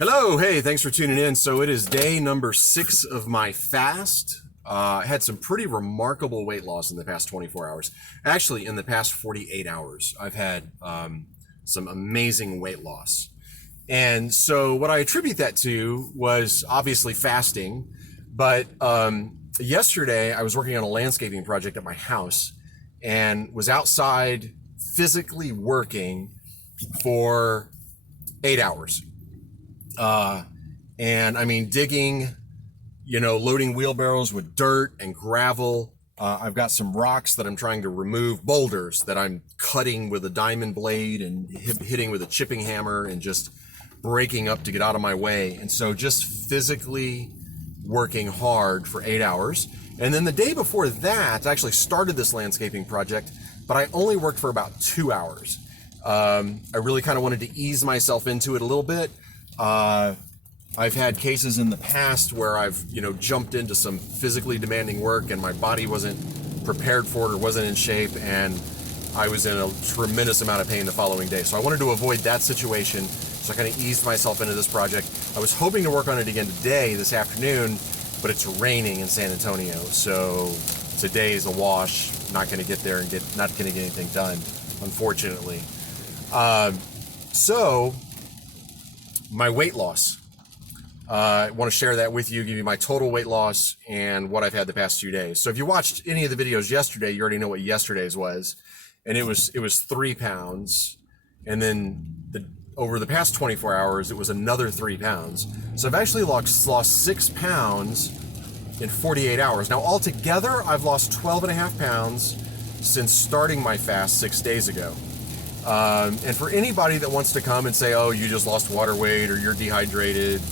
Hello, hey, thanks for tuning in. So it is day number 6 of my fast. I had some pretty remarkable weight loss in the past 24 hours. Actually, in the past 48 hours, I've had some amazing weight loss. And so what I attribute that to was obviously fasting. But yesterday, I was working on a landscaping project at my house and was outside physically working for 8 hours. And I mean, digging, loading wheelbarrows with dirt and gravel. I've got some rocks that I'm trying to remove, boulders that I'm cutting with a diamond blade and hitting with a chipping hammer and just breaking up to get out of my way. And so just physically working hard for 8 hours. And then the day before that, I actually started this landscaping project, but I only worked for about 2 hours. I really kind of wanted to ease myself into it a little bit. I've had cases in the past where I've, jumped into some physically demanding work and my body wasn't prepared for it or wasn't in shape, and I was in a tremendous amount of pain the following day. So I wanted to avoid that situation. So I kind of eased myself into this project. I was hoping to work on it again today, this afternoon, but it's raining in San Antonio. So today is a wash. Not going to get there and not going to get anything done, unfortunately. So my weight loss. I want to share that with you, give you my total weight loss and what I've had the past 2 days. So if you watched any of the videos yesterday, you already know what yesterday's was. And it was 3 pounds. And then over the past 24 hours, it was another 3 pounds. So I've actually lost 6 pounds in 48 hours. Now altogether, I've lost 12 and a half pounds since starting my fast 6 days ago. And for anybody that wants to come and say, oh, you just lost water weight or you're dehydrated,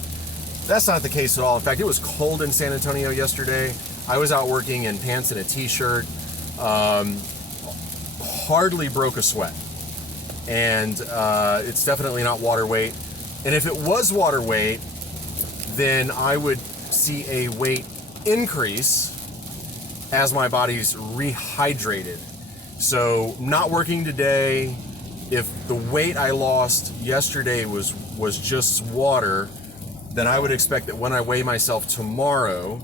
that's not the case at all. In fact, it was cold in San Antonio yesterday. I was out working in pants and a t-shirt, hardly broke a sweat. And it's definitely not water weight. And if it was water weight, then I would see a weight increase as my body's rehydrated. So not working today. If the weight I lost yesterday was just water, then I would expect that when I weigh myself tomorrow,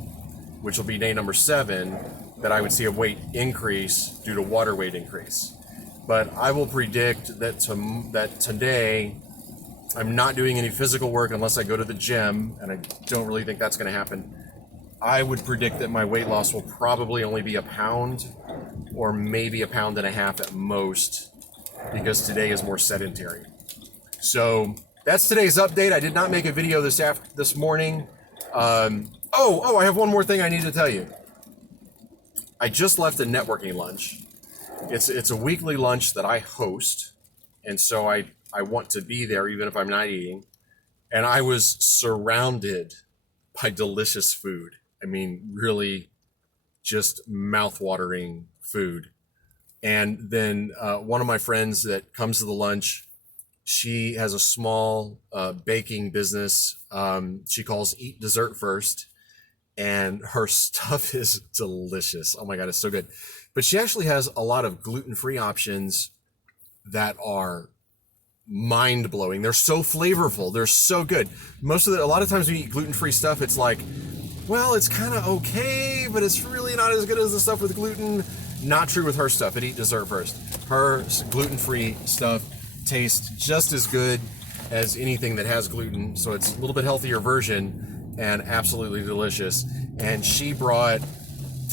which will be day number 7, that I would see a weight increase due to water weight increase. But I will predict that today I'm not doing any physical work unless I go to the gym, and I don't really think that's going to happen. I would predict that my weight loss will probably only be a pound or maybe a pound and a half at most, because today is more sedentary. So that's today's update. I did not make a video this morning. I have one more thing I need to tell you. I just left a networking lunch. It's a weekly lunch that I host, and so I want to be there even if I'm not eating. And I was surrounded by delicious food. I mean, really just mouth-watering food. And then one of my friends that comes to the lunch, she has a small baking business. She calls Eat Dessert First, and her stuff is delicious. Oh my God, it's so good. But she actually has a lot of gluten-free options that are mind-blowing. They're so flavorful. They're so good. A lot of times when you eat gluten-free stuff, it's like, well, it's kind of okay, but it's really not as good as the stuff with gluten. Not true with her stuff at Eat Dessert First. Her gluten-free stuff tastes just as good as anything that has gluten, so it's a little bit healthier version and absolutely delicious. And she brought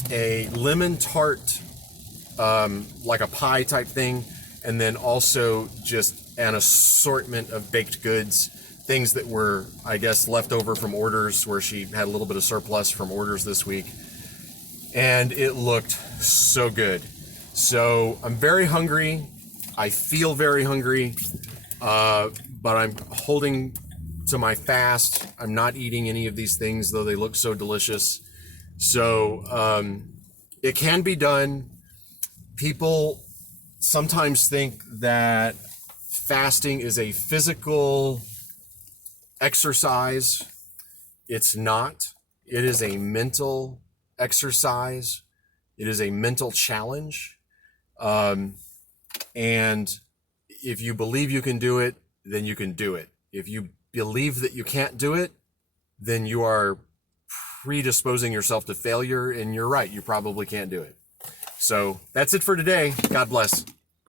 a lemon tart, like a pie type thing, and then also just an assortment of baked goods, things that were, I guess, left over from orders where she had a little bit of surplus from orders this week. And it looked so good. So I'm very hungry. I feel very hungry, but I'm holding to my fast. I'm not eating any of these things, though they look so delicious. So it can be done. People sometimes think that fasting is a physical exercise. It's not. It is a mental exercise. It is a mental challenge. And if you believe you can do it, then you can do it. If you believe that you can't do it, then you are predisposing yourself to failure, and you're right, you probably can't do it. So that's it for today. God bless.